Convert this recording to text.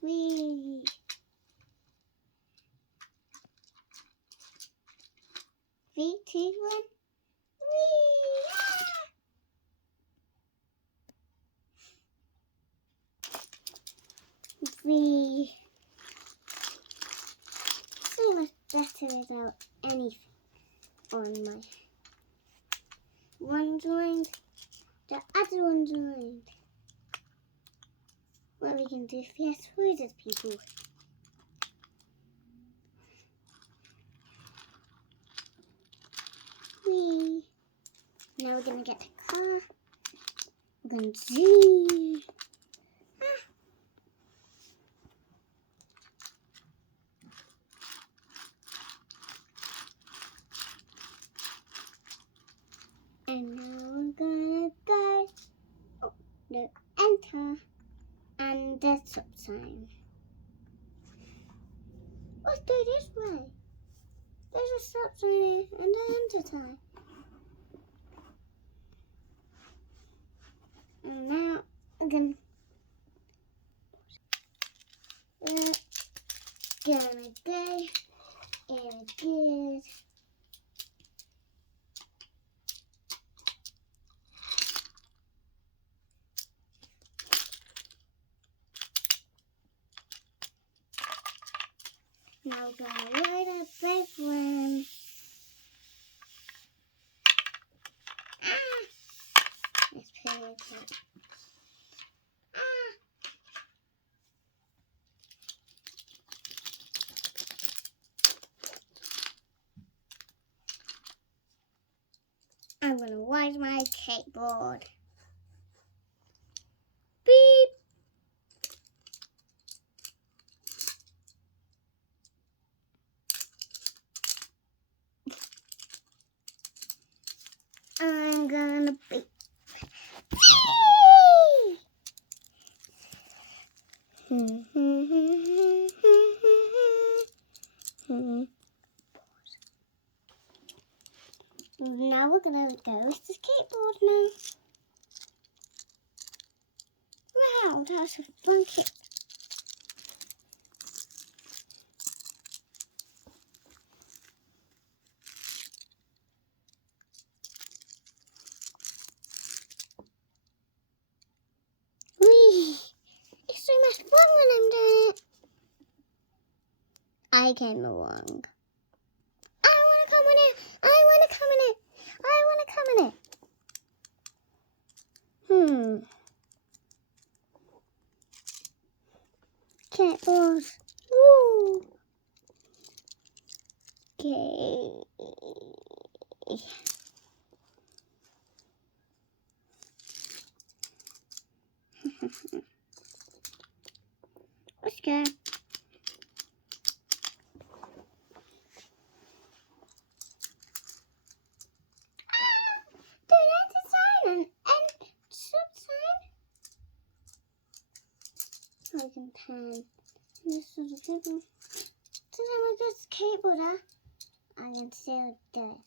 Whee! 3, 2, 1. Whee! Whee! So much better without anything on my one joined. The other one joined. What we can do if we have hooded people. Whee! Now we're gonna get the car. We're gonna zoom. And now we're gonna go. Oh, no, enter. And the stop sign. Let's go this way. There's a stop sign and an enter sign. And now I'm gonna go. And good. Now we're gonna ride a big one. Let's play it out. I'm gonna ride my skateboard. Beep. I'm gonna beep. Now we're gonna go with the skateboard now. Wow, that's a fun kick. Whee! It's so much fun when I'm doing it. I came along. I wanna come in it. I wanna come in it. I wanna come in it. Skateboards. Woo! Okay. Let's go. And stop sign. I can turn. This is a good one. Since I'm a good skateboarder, I can still do it.